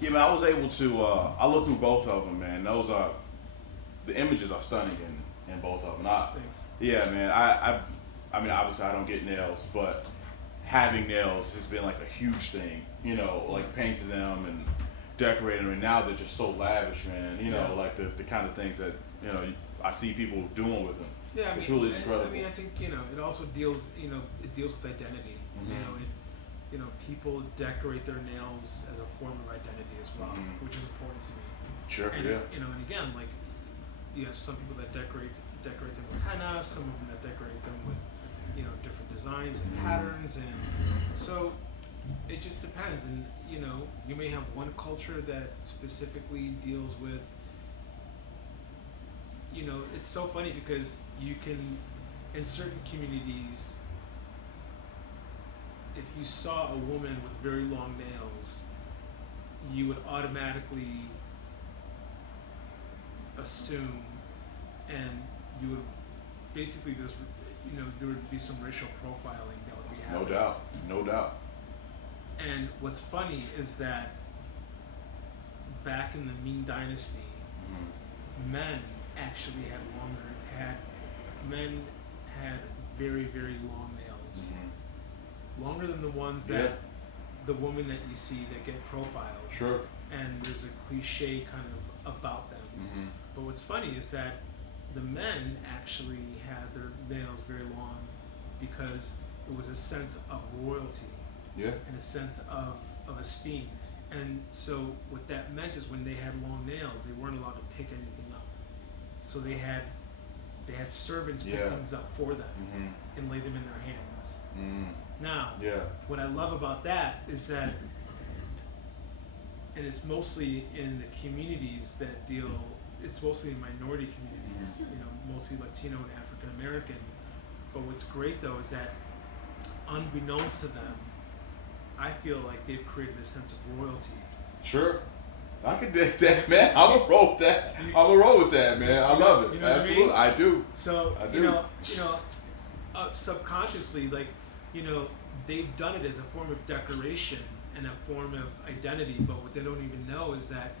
Yeah, man, I was able to. I looked through both of them, man. Those are the images are stunning in both of them. Thanks. Yeah, man. I mean, obviously, I don't get nails, but having nails has been like a huge thing. You know, like painting them and decorating them, and now they're just so lavish, man. You know, Yeah. like the kind of things that I see people doing with them. Yeah, I It mean, truly is incredible. I mean, I think it also deals, it deals with identity. Mhm. People decorate their nails as a form of identity as well, Mhm. which is important to me. Sure, And yeah. and again, like you have some people that decorate them with henna, some of them that decorate them with different designs and Mhm. patterns, and so it just depends. And you may have one culture that specifically deals with. It's so funny because you can, in certain communities, if you saw a woman with very long nails, you would automatically assume, and you would basically there would be some racial profiling that would be No happening. doubt, no doubt. And what's funny is that back in the Ming Dynasty, Mhm. men actually had men had very, very long nails, longer than the ones that Yeah. the women that you see that get profiled. Sure. And there's a cliche kind of about them. Mhm. But what's funny is that the men actually had their nails very long because it was a sense of royalty Yeah. and a sense of esteem. And so what that meant is when they had long nails, they weren't allowed to pick anything up. So they had servants pick Yeah. things up for them Mhm. and lay them in their hands. Mhm. Now, Yeah. what I love about that is that, and it's mostly in the communities that it's mostly in minority communities, mostly Latino and African American. But what's great though is that, unbeknownst to them, I feel like they've created a sense of royalty. Sure. I can dig that, man. I'm a roll with that. I'm a roll with that, man. I love it. You know what I Absolutely, mean? I do. So I do. Subconsciously, like they've done it as a form of decoration and a form of identity. But what they don't even know is that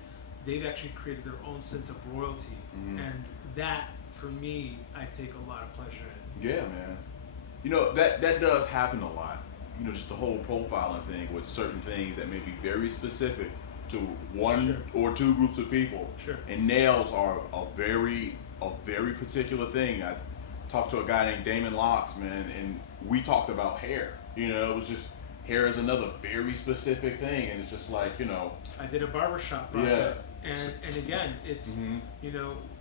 they've actually created their own sense of royalty, and that, for me, I take a lot of pleasure in. Yeah, man. That does happen a lot. Just the whole profiling thing with certain things that may be very specific to one or two groups of people. Sure. And nails are a very particular thing. I talked to a guy named Damon Locks, man, and we talked about hair. It was just hair is another very specific thing, and it's just like I did a barbershop project, and again, it's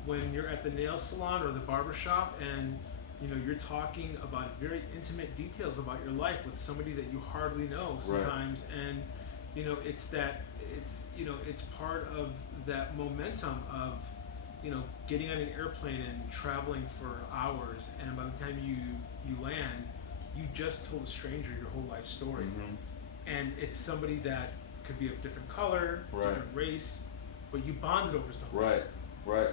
when you're at the nail salon or the barbershop, and you're talking about very intimate details about your life with somebody that you hardly know sometimes, and it's part of that momentum of getting on an airplane and traveling for hours, and by the time you land, you just told a stranger your whole life story, and it's somebody that could be of different color, different race, but you bonded over something. Right.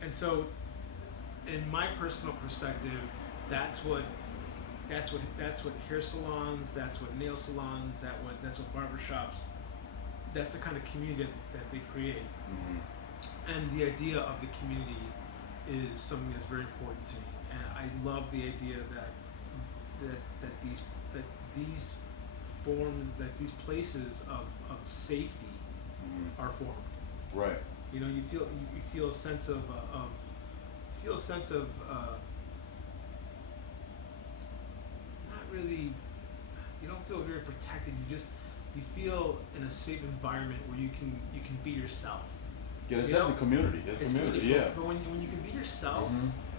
And so, in my personal perspective, that's what hair salons, that's what nail salons, that's what barbershops, that's the kind of community that they create. And the idea of the community is something that's very important to me. And I love the idea that these forms, that these places of safety are formed. Right. You feel a sense of not really. You don't feel very protected. You feel in a safe environment where you can be yourself. Yeah, it's definitely community. It's community. Yeah. But when you can be yourself,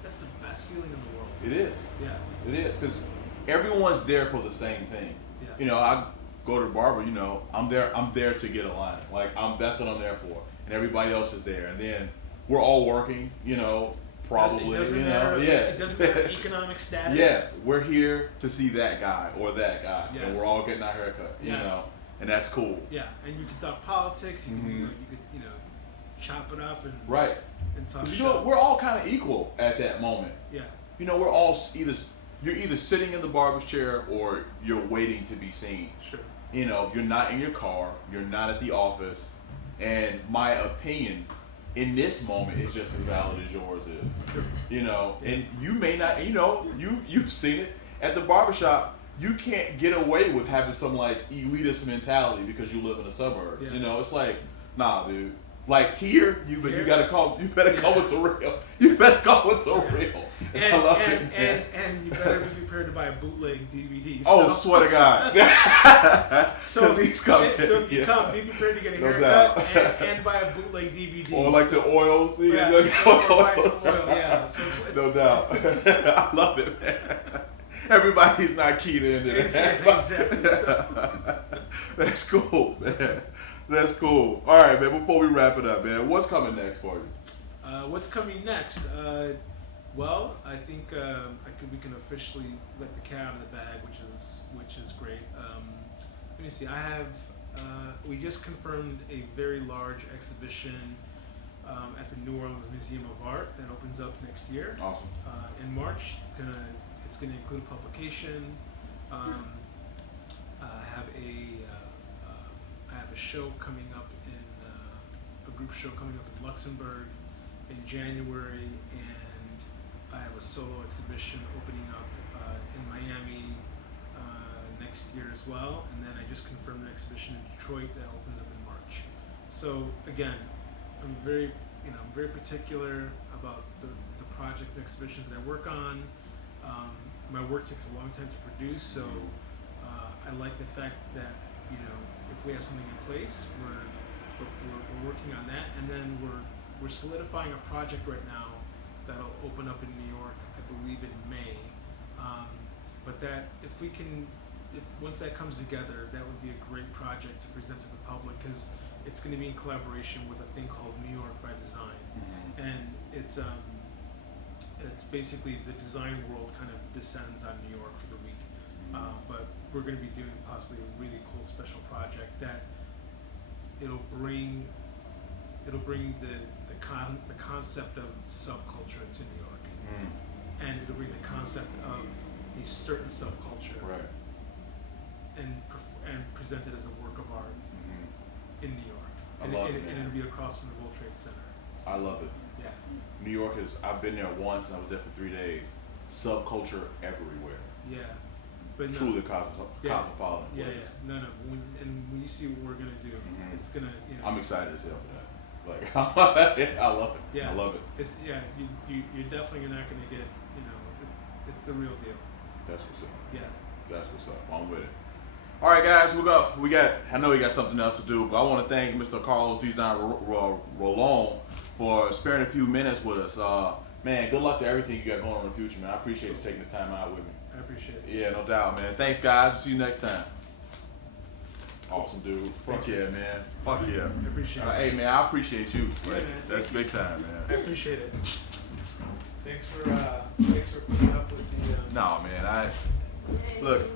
that's the best feeling in the world. It is. Yeah. It is, because everyone's there for the same thing. Yeah. I go to the barber. I'm there to get a line. Like that's what I'm there for, and everybody else is there, and then we're all working. Probably. It doesn't matter. It doesn't matter economic status. Yeah, we're here to see that guy or that guy, and Yes. we're all getting our haircut. Yes. And that's cool. Yeah, and you can talk politics. You can chop it up and Right. and talk. 'Cause, we're all kind of equal at that moment. Yeah. We're all you're either sitting in the barber's chair or you're waiting to be seen. Sure. You know, you're not in your car, you're not at the office, and my opinion in this moment is just as valid as yours is. You know, and you may not, you know, you've seen it at the barbershop. You can't get away with having some like elitist mentality because you live in the suburbs. Yeah. You know, it's like, nah, dude. Like here, you better come with the real. You better come with the real. And, I love it, man. and you better be prepared to buy a bootleg DVD. Oh, swear to God. So he's coming. So if you Yeah. come, be prepared to get a No haircut and buy a bootleg DVD. Or like the oils. Yeah, or buy some oil. Yeah. So it's, No doubt. I love it, man. Everybody's not keyed into that. Exactly. So. That's cool, man. That's cool. All right, man. Before we wrap it up, man, what's coming next for you? What's coming next? Well, I think we can officially let the cat out of the bag, which is great. Let me see. I have we just confirmed a very large exhibition at the New Orleans Museum of Art that opens up next year. Awesome. In March, it's gonna include a publication. I have a show coming up a group show coming up in Luxembourg in January, and I have a solo exhibition opening up in Miami next year as well. And then I just confirmed an exhibition in Detroit that opens up in March. So again, I'm very particular about the projects and exhibitions that I work on. My work takes a long time to produce, so I like the fact that if we have something in place, we're working on that, and then we're solidifying a project right now that'll open up in New York, I believe in May. But that if once that comes together, that would be a great project to present to the public, because it's going to be in collaboration with a thing called New York by Design, and it's basically the design world kind of descends on New York for the week, but we're going to be doing possibly a really cool special project that it'll bring the concept of subculture to New York, and it'll bring the concept of a certain subculture, Right. and present it as a work of art in New York, I love it, and man. it'll be across from the World Trade Center. I love it. Yeah. New York I've been there once and I was there for 3 days. Subculture everywhere. Yeah. But no, Truly cosmopolitan Yeah, place. yeah. No. When you see what we're gonna do, it's gonna, I'm excited as hell for that. Like, I love it. Yeah. I love it. It's you're definitely not gonna get, it's the real deal. That's what's up. Yeah. That's what's up. I'm with it. All right, guys, I know we got something else to do, but I want to thank Mr. Carlos Rtisan Rolon for sparing a few minutes with us. Man, good luck to everything you got going on in the future, man. I appreciate you taking this time out with me. I appreciate it. Yeah, no doubt, man. Thanks, guys. We'll see you next time. Awesome, dude. Fuck yeah, man. Fuck yeah. I appreciate it. Hey, man, I appreciate you. Yeah, man. That's big time, I man. appreciate it. Thanks for putting up with the. No, man. Look.